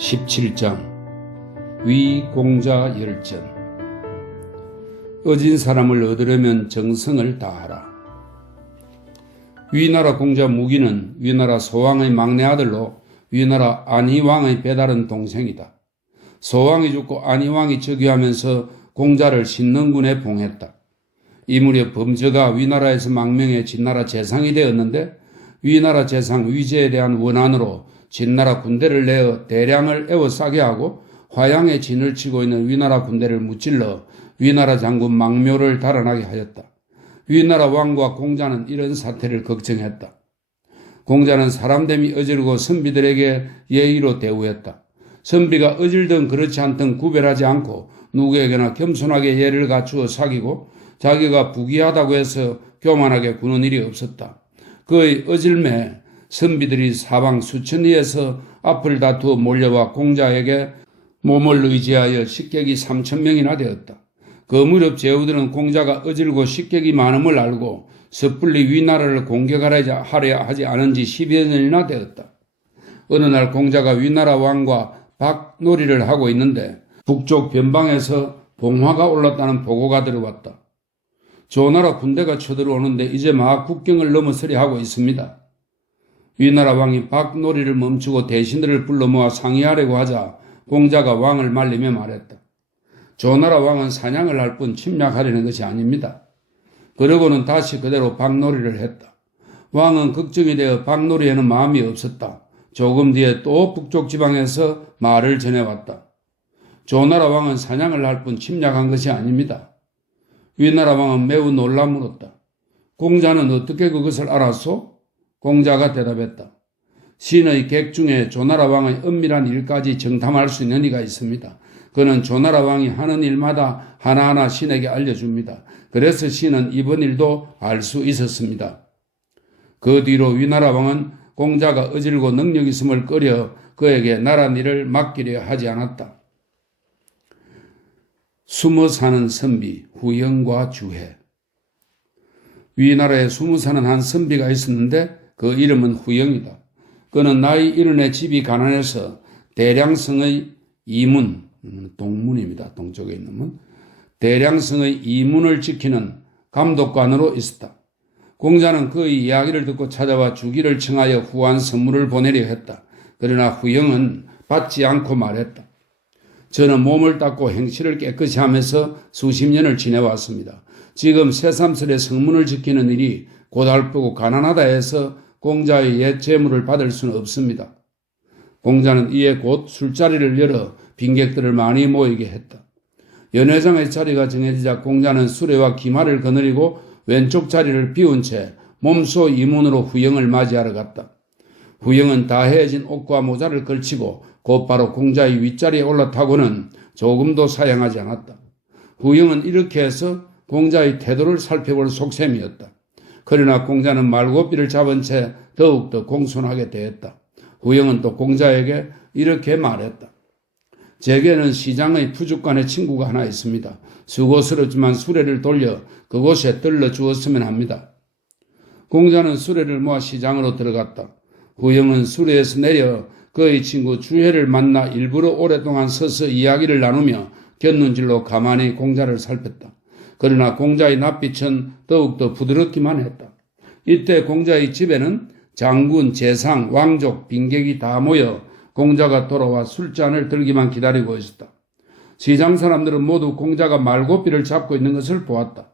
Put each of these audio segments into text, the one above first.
17장 위공자 열전. 어진 사람을 얻으려면 정성을 다하라. 위나라 공자 무기는 위나라 소왕의 막내 아들로 위나라 안희왕의 배다른 동생이다. 소왕이 죽고 안희왕이 즉위하면서 공자를 신능군에 봉했다. 이 무렵 범저가 위나라에서 망명해 진나라 재상이 되었는데 위나라 재상 위제에 대한 원한으로 진나라 군대를 내어 대량을 에워싸게 하고 화양에 진을 치고 있는 위나라 군대를 무찔러 위나라 장군 망묘를 달아나게 하였다. 위나라 왕과 공자는 이런 사태를 걱정했다. 공자는 사람됨이 어지르고 선비들에게 예의로 대우했다. 선비가 어질든 그렇지 않든 구별하지 않고 누구에게나 겸손하게 예를 갖추어 사귀고 자기가 부귀하다고 해서 교만하게 구는 일이 없었다. 그의 어질매 선비들이 사방 수천리에서 앞을 다투어 몰려와 공자에게 몸을 의지하여 식객이 3,000명이나 되었다. 그 무렵 제후들은 공자가 어질고 식객이 많음을 알고 섣불리 위나라를 공격하려 하지 않은 지 10여 년이나 되었다. 어느 날 공자가 위나라 왕과 박놀이를 하고 있는데 북쪽 변방에서 봉화가 올랐다는 보고가 들어왔다. 조나라 군대가 쳐들어오는데 이제 막 국경을 넘어서려 하고 있습니다. 위나라 왕이 박놀이를 멈추고 대신들을 불러 모아 상의하려고 하자 공자가 왕을 말리며 말했다. 조나라 왕은 사냥을 할 뿐 침략하려는 것이 아닙니다. 그러고는 다시 그대로 박놀이를 했다. 왕은 걱정이 되어 박놀이에는 마음이 없었다. 조금 뒤에 또 북쪽 지방에서 말을 전해왔다. 조나라 왕은 사냥을 할 뿐 침략한 것이 아닙니다. 위나라 왕은 매우 놀라 물었다. 공자는 어떻게 그것을 알았소? 공자가 대답했다. 신의 객 중에 조나라 왕의 은밀한 일까지 정탐할 수 있는 이가 있습니다. 그는 조나라 왕이 하는 일마다 하나하나 신에게 알려줍니다. 그래서 신은 이번 일도 알 수 있었습니다. 그 뒤로 위나라 왕은 공자가 어질고 능력 있음을 꺼려 그에게 나라 일을 맡기려 하지 않았다. 숨어 사는 선비, 후영과 주해. 위나라에 숨어 사는 한 선비가 있었는데 그 이름은 후영이다. 그는 나이 70에 집이 가난해서 대량성의 이문, 동문입니다. 동쪽에 있는 문. 대량성의 이문을 지키는 감독관으로 있었다. 공자는 그의 이야기를 듣고 찾아와 주기를 청하여 후한 선물을 보내려 했다. 그러나 후영은 받지 않고 말했다. 저는 몸을 닦고 행실을 깨끗이 하면서 수십 년을 지내왔습니다. 지금 새삼스레 성문을 지키는 일이 고달프고 가난하다 해서 공자의 옛 재물을 받을 수는 없습니다. 공자는 이에 곧 술자리를 열어 빈객들을 많이 모이게 했다. 연회장의 자리가 정해지자 공자는 수레와 기마를 거느리고 왼쪽 자리를 비운 채 몸소 이문으로 후영을 맞이하러 갔다. 후영은 다 헤어진 옷과 모자를 걸치고 곧바로 공자의 윗자리에 올라타고는 조금도 사양하지 않았다. 후영은 이렇게 해서 공자의 태도를 살펴볼 속셈이었다. 그러나 공자는 말고삐를 잡은 채 더욱더 공손하게 대했다. 후영은 또 공자에게 이렇게 말했다. 제게는 시장의 푸죽간에 친구가 하나 있습니다. 수고스럽지만 수레를 돌려 그곳에 들러 주었으면 합니다. 공자는 수레를 모아 시장으로 들어갔다. 후영은 수레에서 내려 그의 친구 주해를 만나 일부러 오랫동안 서서 이야기를 나누며 곁눈질로 가만히 공자를 살폈다. 그러나 공자의 낯빛은 더욱더 부드럽기만 했다. 이때 공자의 집에는 장군, 재상, 왕족, 빈객이 다 모여 공자가 돌아와 술잔을 들기만 기다리고 있었다. 시장 사람들은 모두 공자가 말고삐를 잡고 있는 것을 보았다.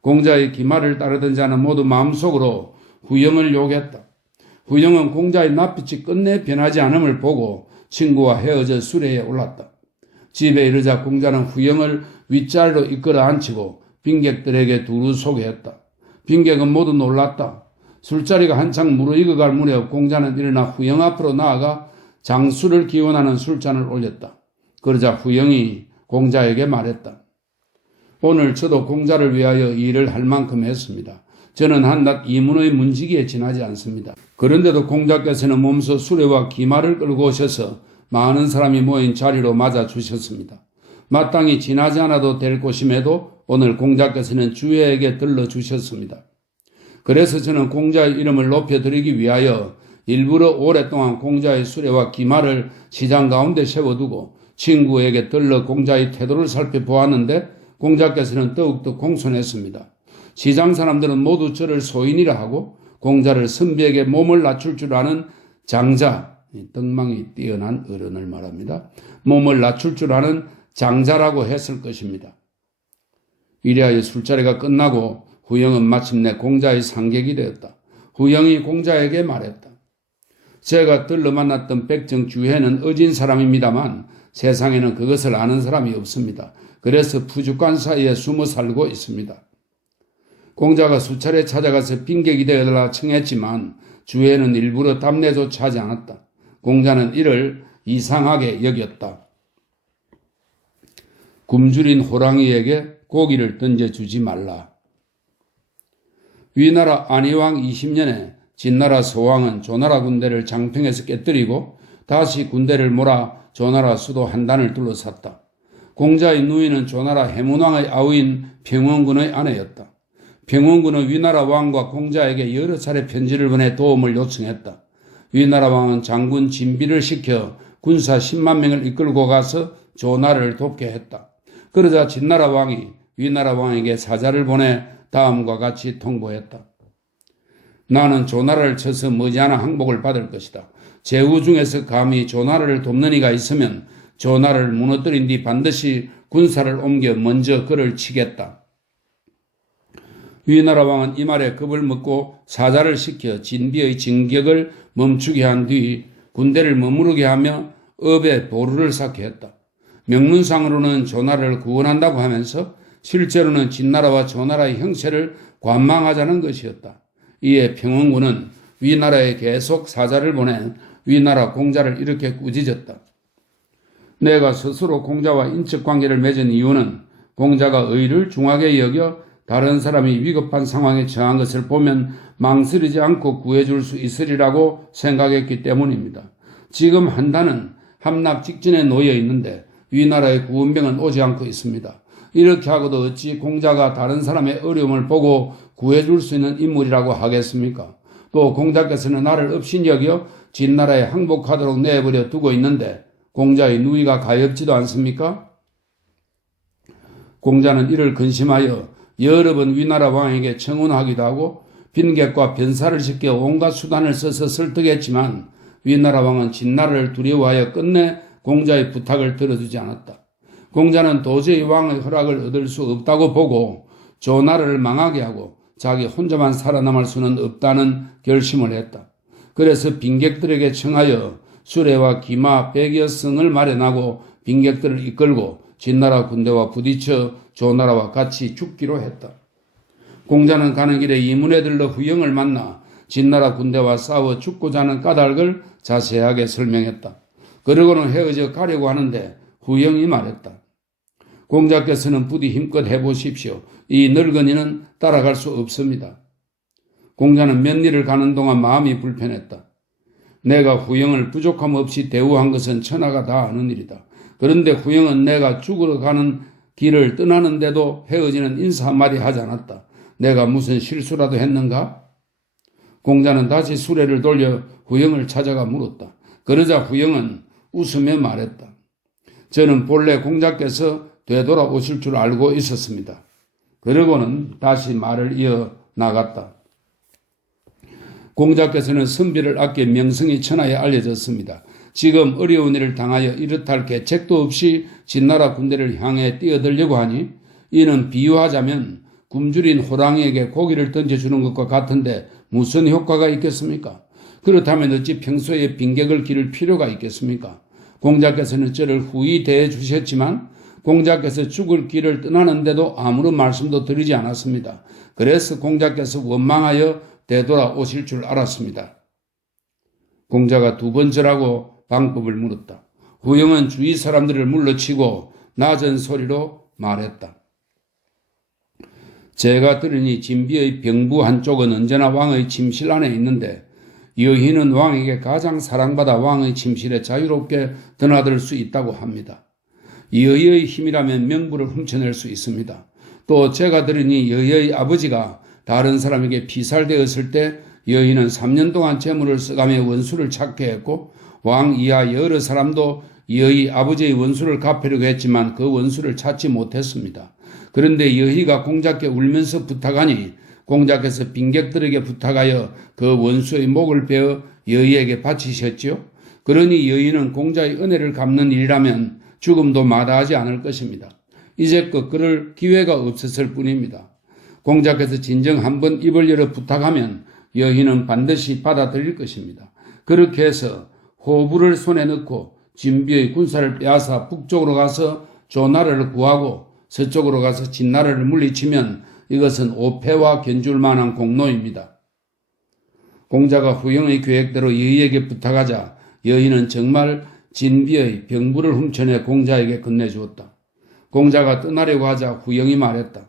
공자의 기마를 따르던 자는 모두 마음속으로 후영을 욕했다. 후영은 공자의 낯빛이 끝내 변하지 않음을 보고 친구와 헤어져 수레에 올랐다. 집에 이르자 공자는 후영을 윗자리로 이끌어 앉히고 빈객들에게 두루 소개했다. 빈객은 모두 놀랐다. 술자리가 한창 무르익어갈 무렵 공자는 일어나 후영 앞으로 나아가 장수를 기원하는 술잔을 올렸다. 그러자 후영이 공자에게 말했다. 오늘 저도 공자를 위하여 일을 할 만큼 했습니다. 저는 한낱 이문의 문지기에 지나지 않습니다. 그런데도 공자께서는 몸소 수레와 기마를 끌고 오셔서 많은 사람이 모인 자리로 맞아주셨습니다. 마땅히 지나지 않아도 될 곳임에도 오늘 공자께서는 주해에게 들러주셨습니다. 그래서 저는 공자의 이름을 높여드리기 위하여 일부러 오랫동안 공자의 수레와 기마를 시장 가운데 세워두고 친구에게 들러 공자의 태도를 살펴보았는데 공자께서는 더욱더 공손했습니다. 시장 사람들은 모두 저를 소인이라 하고 공자를 선비에게 몸을 낮출 줄 아는 장자, 덕망이 뛰어난 어른을 말합니다. 몸을 낮출 줄 아는 장자라고 했을 것입니다. 이래하여 술자리가 끝나고 후영은 마침내 공자의 상객이 되었다. 후영이 공자에게 말했다. 제가 들러 만났던 백정 주해는 어진 사람입니다만 세상에는 그것을 아는 사람이 없습니다. 그래서 푸죽간 사이에 숨어 살고 있습니다. 공자가 수차례 찾아가서 빈객이 되어달라 청했지만 주해는 일부러 답례조차 하지 않았다. 공자는 이를 이상하게 여겼다. 굶주린 호랑이에게 고기를 던져주지 말라. 위나라 안희왕 20년에 진나라 서왕은 조나라 군대를 장평에서 깨뜨리고 다시 군대를 몰아 조나라 수도 한단을 둘러쌌다. 공자의 누이는 조나라 해문왕의 아우인 평원군의 아내였다. 평원군은 위나라 왕과 공자에게 여러 차례 편지를 보내 도움을 요청했다. 위나라 왕은 장군 진비를 시켜 군사 10만 명을 이끌고 가서 조나라를 돕게 했다. 그러자 진나라 왕이 위나라 왕에게 사자를 보내 다음과 같이 통보했다. 나는 조나라를 쳐서 머지않아 항복을 받을 것이다. 제후 중에서 감히 조나라를 돕는 이가 있으면 조나라를 무너뜨린 뒤 반드시 군사를 옮겨 먼저 그를 치겠다. 위나라 왕은 이 말에 겁을 먹고 사자를 시켜 진비의 진격을 멈추게 한 뒤 군대를 머무르게 하며 업에 보루를 쌓게 했다. 명문상으로는 조나라를 구원한다고 하면서 실제로는 진나라와 조나라의 형세를 관망하자는 것이었다. 이에 평원군은 위나라에 계속 사자를 보낸 위나라 공자를 이렇게 꾸짖었다. 내가 스스로 공자와 인척관계를 맺은 이유는 공자가 의를 중하게 여겨 다른 사람이 위급한 상황에 처한 것을 보면 망설이지 않고 구해줄 수 있으리라고 생각했기 때문입니다. 지금 한단은 함락 직전에 놓여 있는데 위나라의 구원병은 오지 않고 있습니다. 이렇게 하고도 어찌 공자가 다른 사람의 어려움을 보고 구해줄 수 있는 인물이라고 하겠습니까? 또 공자께서는 나를 업신 여겨 진나라에 항복하도록 내버려 두고 있는데 공자의 누이가 가엾지도 않습니까? 공자는 이를 근심하여 여러 번 위나라 왕에게 청혼하기도 하고 빈객과 변사를 시켜 온갖 수단을 써서 설득했지만 위나라 왕은 진나라를 두려워하여 끝내 공자의 부탁을 들어주지 않았다. 공자는 도저히 왕의 허락을 얻을 수 없다고 보고 조나라를 망하게 하고 자기 혼자만 살아남을 수는 없다는 결심을 했다. 그래서 빈객들에게 청하여 수레와 기마 100여 승을 마련하고 빈객들을 이끌고 진나라 군대와 부딪혀 조나라와 같이 죽기로 했다. 공자는 가는 길에 이문에 들러 후영을 만나 진나라 군대와 싸워 죽고자 하는 까닭을 자세하게 설명했다. 그러고는 헤어져 가려고 하는데 후영이 말했다. 공자께서는 부디 힘껏 해보십시오. 이 늙은이는 따라갈 수 없습니다. 공자는 몇 리를 가는 동안 마음이 불편했다. 내가 후영을 부족함 없이 대우한 것은 천하가 다 아는 일이다. 그런데 후영은 내가 죽으러 가는 길을 떠나는데도 헤어지는 인사 한마디 하지 않았다. 내가 무슨 실수라도 했는가? 공자는 다시 수레를 돌려 후영을 찾아가 물었다. 그러자 후영은 웃으며 말했다. 저는 본래 공자께서 되돌아오실 줄 알고 있었습니다. 그러고는 다시 말을 이어 나갔다. 공자께서는 선비를 아껴 명성이 천하에 알려졌습니다. 지금 어려운 일을 당하여 이렇다 계책도 없이 진나라 군대를 향해 뛰어들려고 하니 이는 비유하자면 굶주린 호랑이에게 고기를 던져주는 것과 같은데 무슨 효과가 있겠습니까? 그렇다면 어찌 평소에 빈객을 기를 필요가 있겠습니까? 공자께서는 저를 후히 대해 주셨지만 공자께서 죽을 길을 떠나는데도 아무런 말씀도 드리지 않았습니다. 그래서 공자께서 원망하여 되돌아오실 줄 알았습니다. 공자가 두 번 절하고 방법을 물었다. 후영은 주위 사람들을 물러치고 낮은 소리로 말했다. 제가 들으니 진비의 병부 한쪽은 언제나 왕의 침실 안에 있는데 여인은 왕에게 가장 사랑받아 왕의 침실에 자유롭게 드나들 수 있다고 합니다. 여의의 힘이라면 명부를 훔쳐낼 수 있습니다. 또 제가 들으니 여의의 아버지가 다른 사람에게 피살되었을 때 여인은 3년 동안 재물을 써가며 원수를 찾게 했고 왕 이하 여러 사람도 여희 아버지의 원수를 갚으려고 했지만 그 원수를 찾지 못했습니다. 그런데 여희가 공자께 울면서 부탁하니 공자께서 빈객들에게 부탁하여 그 원수의 목을 베어 여희에게 바치셨지요. 그러니 여인은 공자의 은혜를 갚는 일이라면 죽음도 마다하지 않을 것입니다. 이제껏 그럴 기회가 없었을 뿐입니다. 공자께서 진정 한번 입을 열어 부탁하면 여인은 반드시 받아들일 것입니다. 그렇게 해서 호부를 손에 넣고 진비의 군사를 빼앗아 북쪽으로 가서 조나라를 구하고 서쪽으로 가서 진나라를 물리치면 이것은 오패와 견줄 만한 공로입니다. 공자가 후영의 계획대로 여희에게 부탁하자 여인은 정말 진비의 병부를 훔쳐내 공자에게 건네주었다. 공자가 떠나려고 하자 후영이 말했다.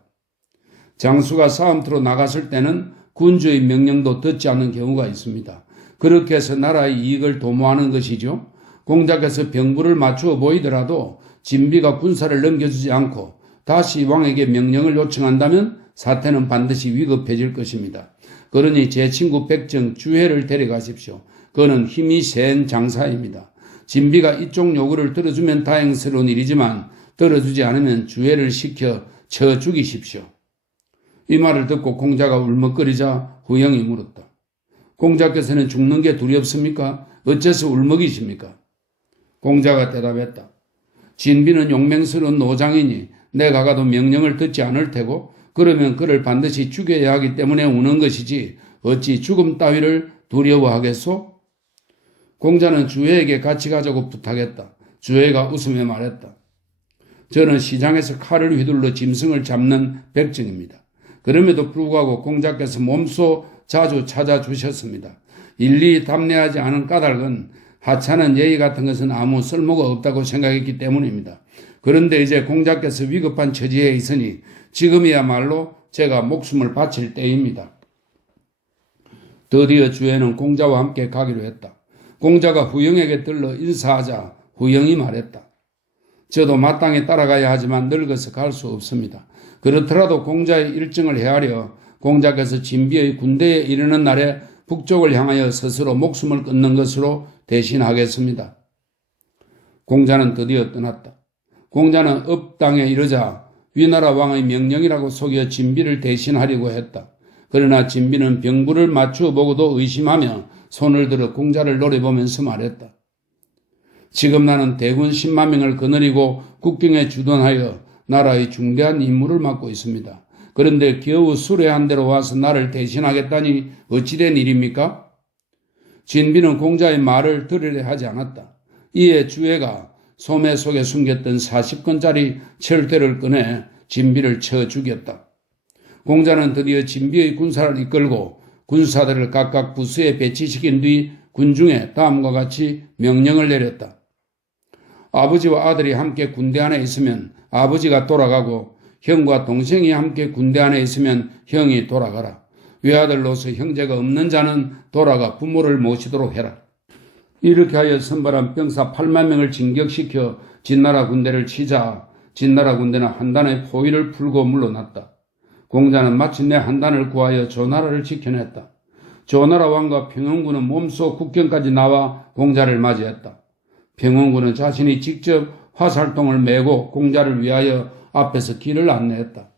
장수가 싸움터로 나갔을 때는 군주의 명령도 듣지 않는 경우가 있습니다. 그렇게 해서 나라의 이익을 도모하는 것이죠. 공자께서 병부를 맞추어 보이더라도 진비가 군사를 넘겨주지 않고 다시 왕에게 명령을 요청한다면 사태는 반드시 위급해질 것입니다. 그러니 제 친구 백정 주회를 데려가십시오. 그는 힘이 센 장사입니다. 진비가 이쪽 요구를 들어주면 다행스러운 일이지만 들어주지 않으면 주회를 시켜 쳐 죽이십시오. 이 말을 듣고 공자가 울먹거리자 후영이 물었다. 공자께서는 죽는 게 두렵습니까? 어째서 울먹이십니까? 공자가 대답했다. 진비는 용맹스러운 노장이니 내가 가도 명령을 듣지 않을 테고 그러면 그를 반드시 죽여야 하기 때문에 우는 것이지 어찌 죽음 따위를 두려워하겠소? 공자는 주회에게 같이 가자고 부탁했다. 주회가 웃으며 말했다. 저는 시장에서 칼을 휘둘러 짐승을 잡는 백정입니다. 그럼에도 불구하고 공자께서 몸소 자주 찾아주셨습니다. 일일이 답례하지 않은 까닭은 하찮은 예의 같은 것은 아무 쓸모가 없다고 생각했기 때문입니다. 그런데 이제 공자께서 위급한 처지에 있으니 지금이야말로 제가 목숨을 바칠 때입니다. 드디어 주회는 공자와 함께 가기로 했다. 공자가 후영에게 들러 인사하자 후영이 말했다. 저도 마땅히 따라가야 하지만 늙어서 갈 수 없습니다. 그렇더라도 공자의 일정을 헤아려 공자께서 진비의 군대에 이르는 날에 북쪽을 향하여 스스로 목숨을 끊는 것으로 대신하겠습니다. 공자는 드디어 떠났다. 공자는 업당에 이르자 위나라 왕의 명령이라고 속여 진비를 대신하려고 했다. 그러나 진비는 병부를 맞추어 보고도 의심하며 손을 들어 공자를 노려보면서 말했다. 지금 나는 대군 10만 명을 거느리고 국경에 주둔하여 나라의 중대한 임무를 맡고 있습니다. 그런데 겨우 수레한 대로 와서 나를 대신하겠다니 어찌된 일입니까? 진비는 공자의 말을 들으려 하지 않았다. 이에 주회가 소매 속에 숨겼던 40건짜리 철퇴를 꺼내 진비를 쳐 죽였다. 공자는 드디어 진비의 군사를 이끌고 군사들을 각각 부수에 배치시킨 뒤 군중에 다음과 같이 명령을 내렸다. 아버지와 아들이 함께 군대 안에 있으면 아버지가 돌아가고 형과 동생이 함께 군대 안에 있으면 형이 돌아가라. 외아들로서 형제가 없는 자는 돌아가 부모를 모시도록 해라. 이렇게 하여 선발한 병사 8만 명을 진격시켜 진나라 군대를 치자 진나라 군대는 한단의 포위를 풀고 물러났다. 공자는 마침내 한단을 구하여 조나라를 지켜냈다. 조나라 왕과 평원군은 몸소 국경까지 나와 공자를 맞이했다. 평원군은 자신이 직접 화살통을 메고 공자를 위하여 앞에서 길을 안내했다.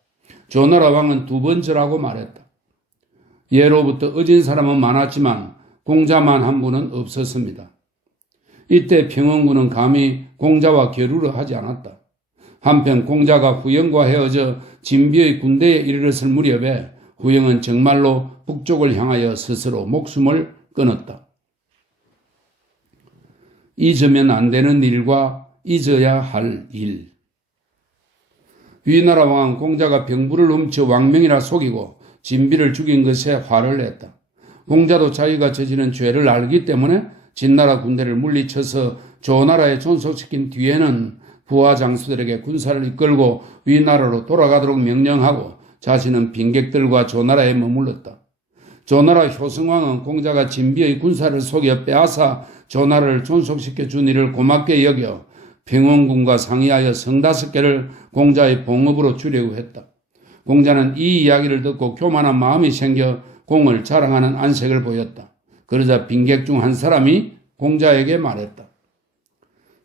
조나라 왕은 2번 절하고 말했다. 예로부터 어진 사람은 많았지만 공자만 한 분은 없었습니다. 이때 평원군은 감히 공자와 겨루를 하지 않았다. 한편 공자가 후영과 헤어져 진비의 군대에 이르렀을 무렵에 후영은 정말로 북쪽을 향하여 스스로 목숨을 끊었다. 잊으면 안 되는 일과 잊어야 할 일. 위나라 왕은 공자가 병부를 훔쳐 왕명이라 속이고 진비를 죽인 것에 화를 냈다. 공자도 자기가 저지른 죄를 알기 때문에 진나라 군대를 물리쳐서 조나라에 존속시킨 뒤에는 부하 장수들에게 군사를 이끌고 위나라로 돌아가도록 명령하고 자신은 빈객들과 조나라에 머물렀다. 조나라 효성왕은 공자가 진비의 군사를 속여 빼앗아 조나라를 존속시켜 준 일을 고맙게 여겨 평원군과 상의하여 35개를 공자의 봉업으로 주려고 했다. 공자는 이 이야기를 듣고 교만한 마음이 생겨 공을 자랑하는 안색을 보였다. 그러자 빈객 중 한 사람이 공자에게 말했다.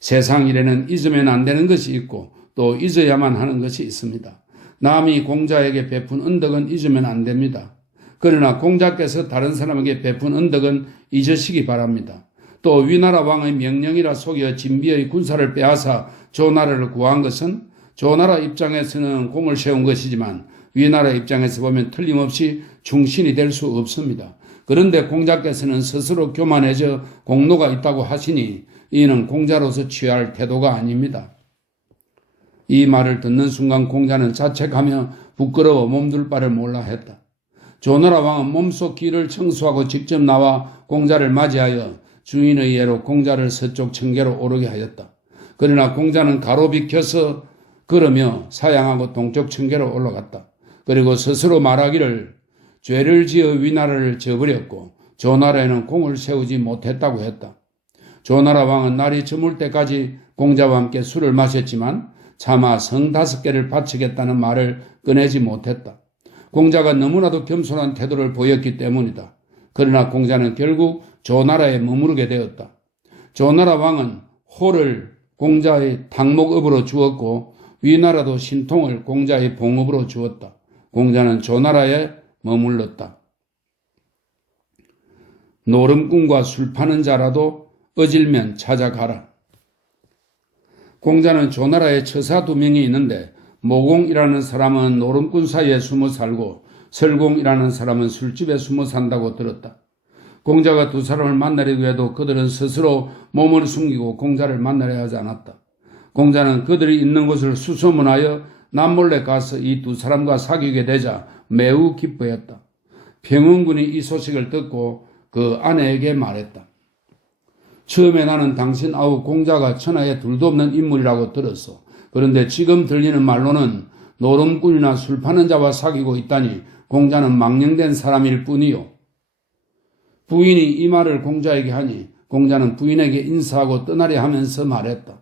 세상 일에는 잊으면 안 되는 것이 있고 또 잊어야만 하는 것이 있습니다. 남이 공자에게 베푼 은덕은 잊으면 안 됩니다. 그러나 공자께서 다른 사람에게 베푼 은덕은 잊으시기 바랍니다. 또 위나라 왕의 명령이라 속여 진비의 군사를 빼앗아 조나라를 구한 것은 조나라 입장에서는 공을 세운 것이지만 위나라 입장에서 보면 틀림없이 충신이 될 수 없습니다. 그런데 공자께서는 스스로 교만해져 공로가 있다고 하시니 이는 공자로서 취할 태도가 아닙니다. 이 말을 듣는 순간 공자는 자책하며 부끄러워 몸둘 바를 몰라 했다. 조나라 왕은 몸속 기를 청소하고 직접 나와 공자를 맞이하여 주인의 예로 공자를 서쪽 청계로 오르게 하였다. 그러나 공자는 가로비켜서 걸으며 사양하고 동쪽 청계로 올라갔다. 그리고 스스로 말하기를 죄를 지어 위나라를 저버렸고 조나라에는 공을 세우지 못했다고 했다. 조나라 왕은 날이 저물 때까지 공자와 함께 술을 마셨지만 차마 성 5개를 바치겠다는 말을 꺼내지 못했다. 공자가 너무나도 겸손한 태도를 보였기 때문이다. 그러나 공자는 결국 조나라에 머무르게 되었다. 조나라 왕은 호를 공자의 탕목업으로 주었고 위나라도 신통을 공자의 봉업으로 주었다. 공자는 조나라에 머물렀다. 노름꾼과 술 파는 자라도 어질면 찾아가라. 공자는 조나라에 처사 2명이 있는데 모공이라는 사람은 노름꾼 사이에 숨어 살고 설공이라는 사람은 술집에 숨어 산다고 들었다. 공자가 2 사람을 만나려고 해도 그들은 스스로 몸을 숨기고 공자를 만나려 하지 않았다. 공자는 그들이 있는 곳을 수소문하여 남몰래 가서 이 2 사람과 사귀게 되자 매우 기뻐했다. 평원군이 이 소식을 듣고 그 아내에게 말했다. 처음에 나는 당신 아우 공자가 천하에 둘도 없는 인물이라고 들었어. 그런데 지금 들리는 말로는 노름꾼이나 술 파는 자와 사귀고 있다니 공자는 망령된 사람일 뿐이요. 부인이 이 말을 공자에게 하니 공자는 부인에게 인사하고 떠나려 하면서 말했다.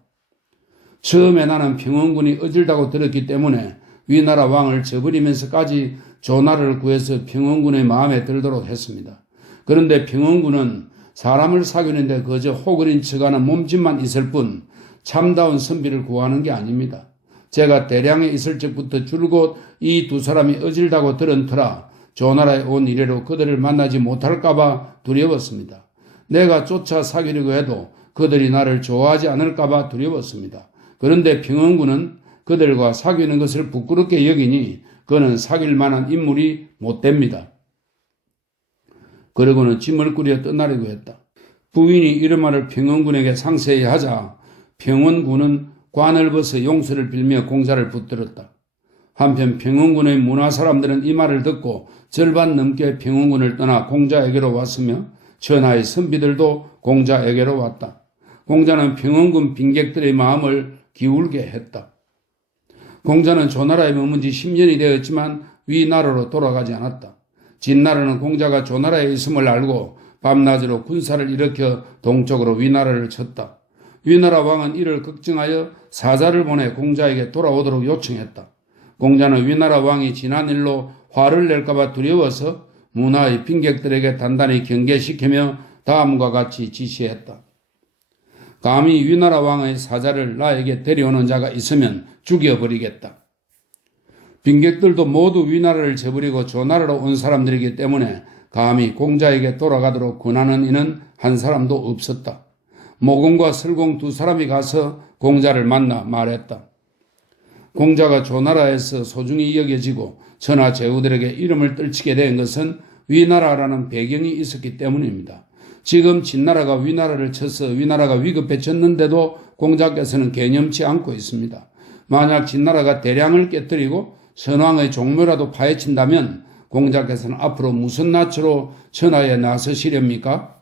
처음에 나는 평원군이 어질다고 들었기 때문에 위나라 왕을 저버리면서까지 조나라를 구해서 평원군의 마음에 들도록 했습니다. 그런데 평원군은 사람을 사귀는데 그저 호그린 척하는 몸짓만 있을 뿐 참다운 선비를 구하는 게 아닙니다. 제가 대량에 있을 적부터 줄곧 이 2 사람이 어질다고 들은 터라 조나라에 온 이래로 그들을 만나지 못할까봐 두려웠습니다. 내가 쫓아 사귀려고 해도 그들이 나를 좋아하지 않을까봐 두려웠습니다. 그런데 평원군은 그들과 사귀는 것을 부끄럽게 여기니 그는 사귈 만한 인물이 못 됩니다. 그러고는 짐을 꾸려 떠나려고 했다. 부인이 이런 말을 평원군에게 상세히 하자 평원군은 관을 벗어 용서를 빌며 공자를 붙들었다. 한편 평원군의 문화 사람들은 이 말을 듣고 절반 넘게 평원군을 떠나 공자에게로 왔으며 천하의 선비들도 공자에게로 왔다. 공자는 평원군 빈객들의 마음을 기울게 했다. 공자는 조나라에 머문 지 10년이 되었지만 위나라로 돌아가지 않았다. 진나라는 공자가 조나라에 있음을 알고 밤낮으로 군사를 일으켜 동쪽으로 위나라를 쳤다. 위나라 왕은 이를 걱정하여 사자를 보내 공자에게 돌아오도록 요청했다. 공자는 위나라 왕이 지난 일로 화를 낼까봐 두려워서 문화의 빈객들에게 단단히 경계시키며 다음과 같이 지시했다. 감히 위나라 왕의 사자를 나에게 데려오는 자가 있으면 죽여버리겠다. 빈객들도 모두 위나라를 저버리고 조나라로 온 사람들이기 때문에 감히 공자에게 돌아가도록 권하는 이는 한 사람도 없었다. 모공과 설공 2 사람이 가서 공자를 만나 말했다. 공자가 조나라에서 소중히 여겨지고 천하 제후들에게 이름을 떨치게 된 것은 위나라라는 배경이 있었기 때문입니다. 지금 진나라가 위나라를 쳐서 위나라가 위급해졌는데도 공자께서는 개념치 않고 있습니다. 만약 진나라가 대량을 깨뜨리고 선왕의 종묘라도 파헤친다면 공자께서는 앞으로 무슨 낯으로 천하에 나서시렵니까?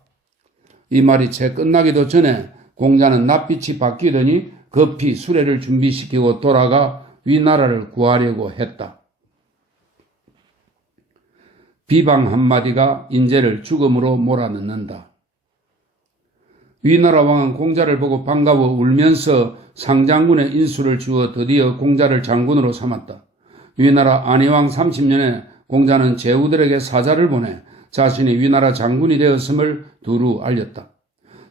이 말이 채 끝나기도 전에 공자는 낯빛이 바뀌더니 급히 수레를 준비시키고 돌아가 위나라를 구하려고 했다. 비방 한마디가 인재를 죽음으로 몰아넣는다. 위나라 왕은 공자를 보고 반가워 울면서 상장군의 인수를 주어 드디어 공자를 장군으로 삼았다. 위나라 안희왕 30년에 공자는 제후들에게 사자를 보내 자신이 위나라 장군이 되었음을 두루 알렸다.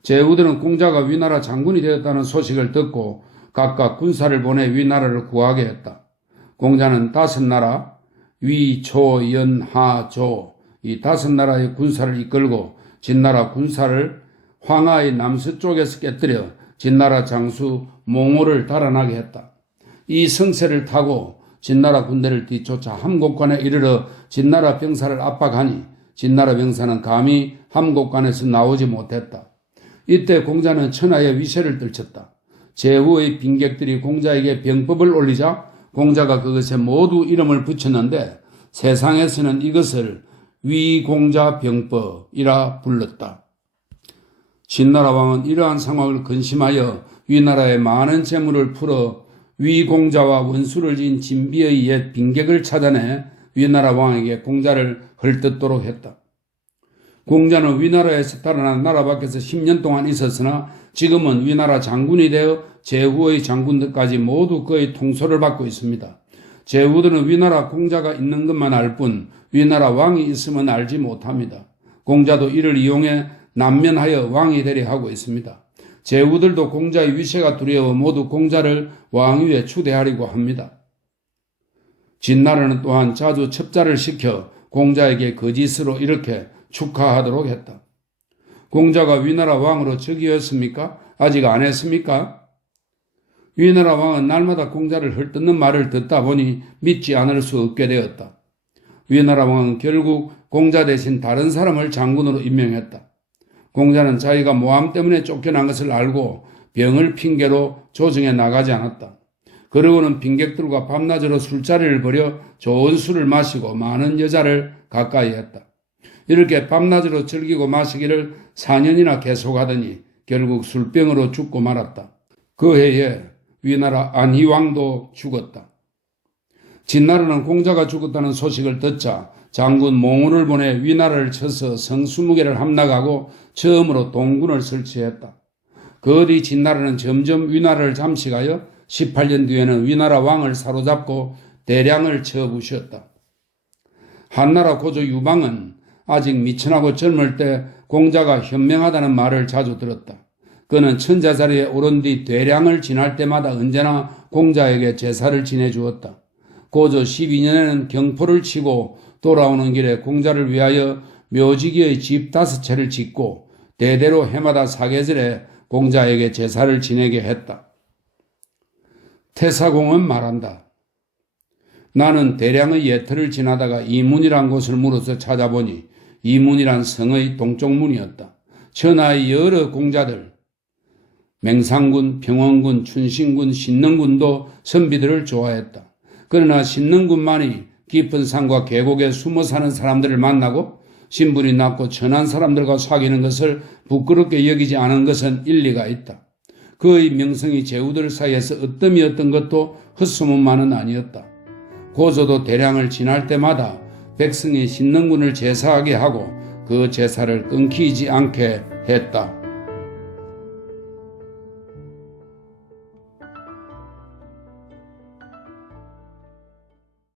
제후들은 공자가 위나라 장군이 되었다는 소식을 듣고 각각 군사를 보내 위나라를 구하게 했다. 공자는 5나라 위, 초, 연, 하, 조 이 5나라의 군사를 이끌고 진나라 군사를 황하의 남서쪽에서 깨뜨려 진나라 장수 몽호를 달아나게 했다. 이 성세를 타고 진나라 군대를 뒤쫓아 함곡관에 이르러 진나라 병사를 압박하니 진나라 병사는 감히 함곡관에서 나오지 못했다. 이때 공자는 천하의 위세를 떨쳤다. 제후의 빈객들이 공자에게 병법을 올리자 공자가 그것에 모두 이름을 붙였는데 세상에서는 이것을 위공자병법이라 불렀다. 진나라 왕은 이러한 상황을 근심하여 위나라의 많은 재물을 풀어 위공자와 원수를 지은 진비의 옛 빈객을 찾아내 위나라 왕에게 공자를 헐뜯도록 했다. 공자는 위나라에서 달아난 나라 밖에서 10년 동안 있었으나 지금은 위나라 장군이 되어 제후의 장군들까지 모두 그의 통솔을 받고 있습니다. 제후들은 위나라 공자가 있는 것만 알 뿐 위나라 왕이 있으면 알지 못합니다. 공자도 이를 이용해 난면하여 왕이 되려 하고 있습니다. 제후들도 공자의 위세가 두려워 모두 공자를 왕위에 추대하려고 합니다. 진나라는 또한 자주 첩자를 시켜 공자에게 거짓으로 이렇게 축하하도록 했다. 공자가 위나라 왕으로 즉위했습니까? 아직 안 했습니까? 위나라 왕은 날마다 공자를 헐뜯는 말을 듣다 보니 믿지 않을 수 없게 되었다. 위나라 왕은 결국 공자 대신 다른 사람을 장군으로 임명했다. 공자는 자기가 모함 때문에 쫓겨난 것을 알고 병을 핑계로 조정에 나가지 않았다. 그러고는 빈객들과 밤낮으로 술자리를 벌여 좋은 술을 마시고 많은 여자를 가까이 했다. 이렇게 밤낮으로 즐기고 마시기를 4년이나 계속하더니 결국 술병으로 죽고 말았다. 그 해에 위나라 안희왕도 죽었다. 진나라는 공자가 죽었다는 소식을 듣자 장군 몽호를 보내 위나라를 쳐서 성수무게를 함락하고 처음으로 동군을 설치했다. 그 뒤 진나라는 점점 위나라를 잠식하여 18년 뒤에는 위나라 왕을 사로잡고 대량을 쳐 부셨다. 한나라 고조 유방은 아직 미천하고 젊을 때 공자가 현명하다는 말을 자주 들었다. 그는 천자 자리에 오른 뒤 대량을 지날 때마다 언제나 공자에게 제사를 지내주었다. 고조 12년에는 경포를 치고 돌아오는 길에 공자를 위하여 묘지기의 집 5채를 짓고 대대로 해마다 사계절에 공자에게 제사를 지내게 했다. 태사공은 말한다. 나는 대량의 예틀을 지나다가 이문이란 곳을 물어서 찾아보니 이문이란 성의 동쪽문이었다. 천하의 여러 공자들, 맹상군, 평원군, 춘신군, 신능군도 선비들을 좋아했다. 그러나 신능군만이 깊은 산과 계곡에 숨어 사는 사람들을 만나고 신분이 낮고 천한 사람들과 사귀는 것을 부끄럽게 여기지 않은 것은 일리가 있다. 그의 명성이 제후들 사이에서 으뜸이었던 것도 헛소문만은 아니었다. 고조도 대량을 지날 때마다 백성이 신능군을 제사하게 하고 그 제사를 끊기지 않게 했다.